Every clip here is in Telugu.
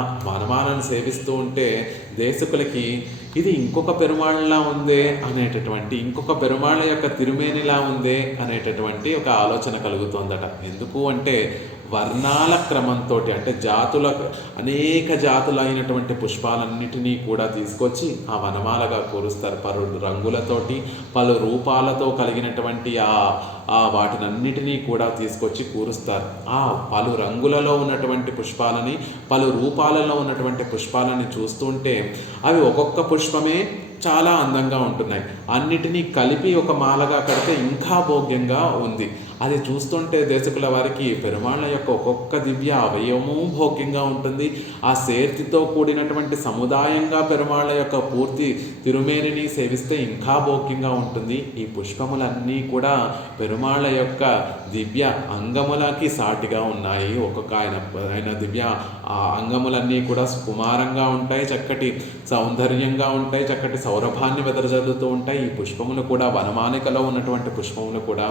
వనమాలను సేవిస్తూ ఉంటే దేశకులకి ఇది ఇంకొక పెరుమాళ్ళలా ఉందే అనేటటువంటి ఇంకొక పెరుమాళ్ళ యొక్క తిరుమేనిలా ఉందే అనేటటువంటి ఒక ఆలోచన కలుగుతోందట. ఎందుకు అంటే వర్ణాల క్రమంతో అంటే జాతుల అనేక జాతులైనటువంటి పుష్పాలన్నిటినీ కూడా తీసుకొచ్చి ఆ వనమాలగా కూరుస్తారు. పలు రంగులతోటి పలు రూపాలతో కలిగినటువంటి ఆ ఆ వాటినన్నిటినీ కూడా తీసుకొచ్చి కూరుస్తారు. ఆ పలు రంగులలో ఉన్నటువంటి పుష్పాలని పలు రూపాలలో ఉన్నటువంటి పుష్పాలని చూస్తుంటే అవి ఒక్కొక్క పుష్పమే చాలా అందంగా ఉంటున్నాయి. అన్నిటినీ కలిపి ఒక మాలగా కడితే ఇంకా భోగ్యంగా ఉంది. అది చూస్తుంటే దేశకుల వారికి పెరుమాళ్ళ యొక్క ఒక్కొక్క దివ్య అవయవము భోగ్యంగా ఉంటుంది. ఆ సేర్తితో కూడినటువంటి సముదాయంగా పెరుమాళ్ళ యొక్క పూర్తి తిరుమేనిని సేవిస్తే ఇంకా భోగ్యంగా ఉంటుంది. ఈ పుష్పములన్నీ కూడా పెరుమాళ్ళ యొక్క దివ్య అంగములకి సాటిగా ఉన్నాయి. ఒక్కొక్క ఆయన ఆయన దివ్య ఆ అంగములన్నీ కూడా సుకుమారంగా ఉంటాయి. చక్కటి సౌందర్యంగా ఉంటాయి. చక్కటి సౌరభాన్ని వెదరజల్లుతూ ఉంటాయి. ఈ పుష్పములు కూడా వనమానికలో ఉన్నటువంటి పుష్పములు కూడా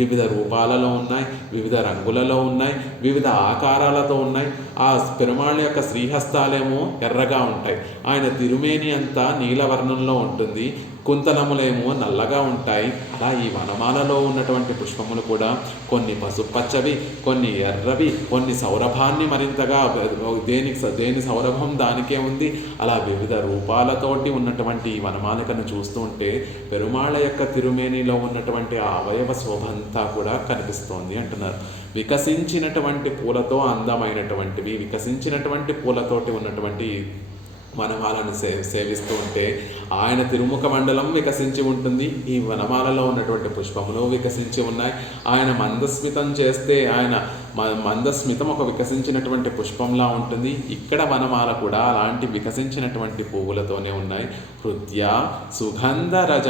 వివిధ రూపాలలో ఉన్నాయి వివిధ రంగులలో ఉన్నాయి వివిధ ఆకారాలతో ఉన్నాయి. ఆ పెరుమాళ్ళ యొక్క శ్రీహస్తాలేమో ఎర్రగా ఉంటాయి. ఆయన తిరుమేని అంతా నీలవర్ణంలో ఉంటుంది. కుంతలములేమో నల్లగా ఉంటాయి. అలా ఈ వనమాలలో ఉన్నటువంటి పుష్పములు కూడా కొన్ని పసుపచ్చవి కొన్ని ఎర్రవి కొన్ని సౌరభాన్ని మరింతగా దేనికి దేని సౌరభం దానికే ఉంది. అలా వివిధ రూపాలతోటి ఉన్నటువంటి ఈ వనమాలికను చూస్తూ ఉంటే యొక్క తిరుమేనిలో ఉన్నటువంటి ఆ అవయవ శోభంతా కూడా కనిపిస్తోంది అంటున్నారు. వికసించినటువంటి పూలతో అందమైనటువంటివి వికసించినటువంటి పూలతోటి ఉన్నటువంటి వనమాలను సే సేవిస్తూ ఉంటే ఆయన తిరుముఖ మండలం వికసించి ఉంటుంది. ఈ వనమాలలో ఉన్నటువంటి పుష్పములు వికసించి ఉన్నాయి. ఆయన మందస్మితం చేస్తే ఆయన మ- మందస్మితం ఒక వికసించినటువంటి పుష్పంలా ఉంటుంది. ఇక్కడ వనమాల కూడా అలాంటి వికసించినటువంటి పువ్వులతోనే ఉన్నాయి. హృద్య సుగంధ రజ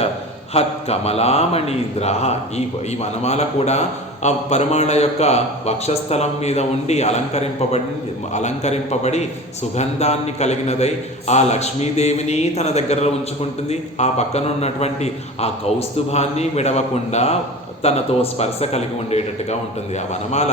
హత్ కమలామణీంద్ర ఈ ఈ వనమాల కూడా ఆ పరిమళ యొక్క వక్షస్థలం మీద ఉండి అలంకరింపబడి అలంకరింపబడి సుగంధాన్ని కలిగినదై ఆ లక్ష్మీదేవిని తన దగ్గర ఉంచుకుంటుంది. ఆ పక్కన ఉన్నటువంటి ఆ కౌస్తుభాన్ని విడవకుండా తనతో స్పర్శ కలిగి ఉండేటట్టుగా ఉంటుంది. ఆ వనమాల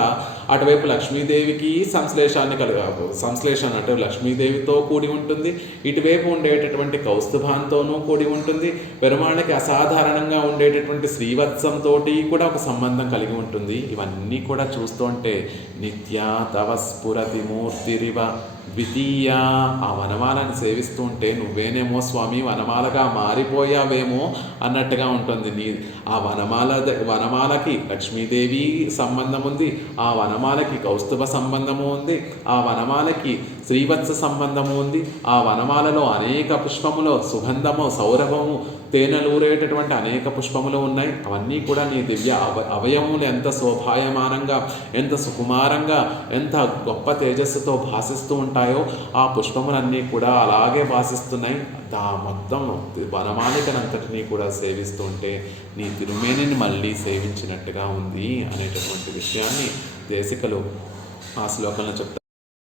అటువైపు లక్ష్మీదేవికి సంశ్లేషాన్ని కలుగ సంశ్లేషణ అంటే లక్ష్మీదేవితో కూడి ఉంటుంది. ఇటువైపు ఉండేటటువంటి కౌస్తుభాంతోనూ కూడి ఉంటుంది. పెరుమాణకి అసాధారణంగా ఉండేటటువంటి శ్రీవత్సంతో కూడా ఒక సంబంధం కలిగి ఉంటుంది. ఇవన్నీ కూడా చూస్తుంటే నిత్యా తవ స్ఫురతి మూర్తిరివ ద్వితీయ ఆ వనమాలను సేవిస్తూ ఉంటే నువ్వేనేమో స్వామి వనమాలగా మారిపోయావేమో అన్నట్టుగా ఉంటుంది. నీ ఆ వనమాల ద- వనమాలకి లక్ష్మీదేవి సంబంధం ఉంది ఆ వనమాలకి కౌస్తుభ సంబంధము ఉంది ఆ వనమాలకి శ్రీవత్స సంబంధము ఉంది ఆ వనమాలలో అనేక పుష్పములో సుగంధము సౌరభము తేనెలూరేటటువంటి అనేక పుష్పములు ఉన్నాయి. అవన్నీ కూడా నీ దివ్య అవ అవయములు ఎంత శోభాయమానంగా ఎంత సుకుమారంగా ఎంత గొప్ప తేజస్సుతో భాసిస్తూ ఉంటాయి ఉంటాయో ఆ పుష్పములన్నీ కూడా అలాగే వాసిస్తున్నాయి. దా మొత్తం వనమాలికనంతటినీ కూడా సేవిస్తుంటే నీ తిరుమేనిని మళ్ళీ సేవించినట్టుగా ఉంది అనేటటువంటి విషయాన్ని దేశికలు ఆ శ్లోకంలో చెప్తారు.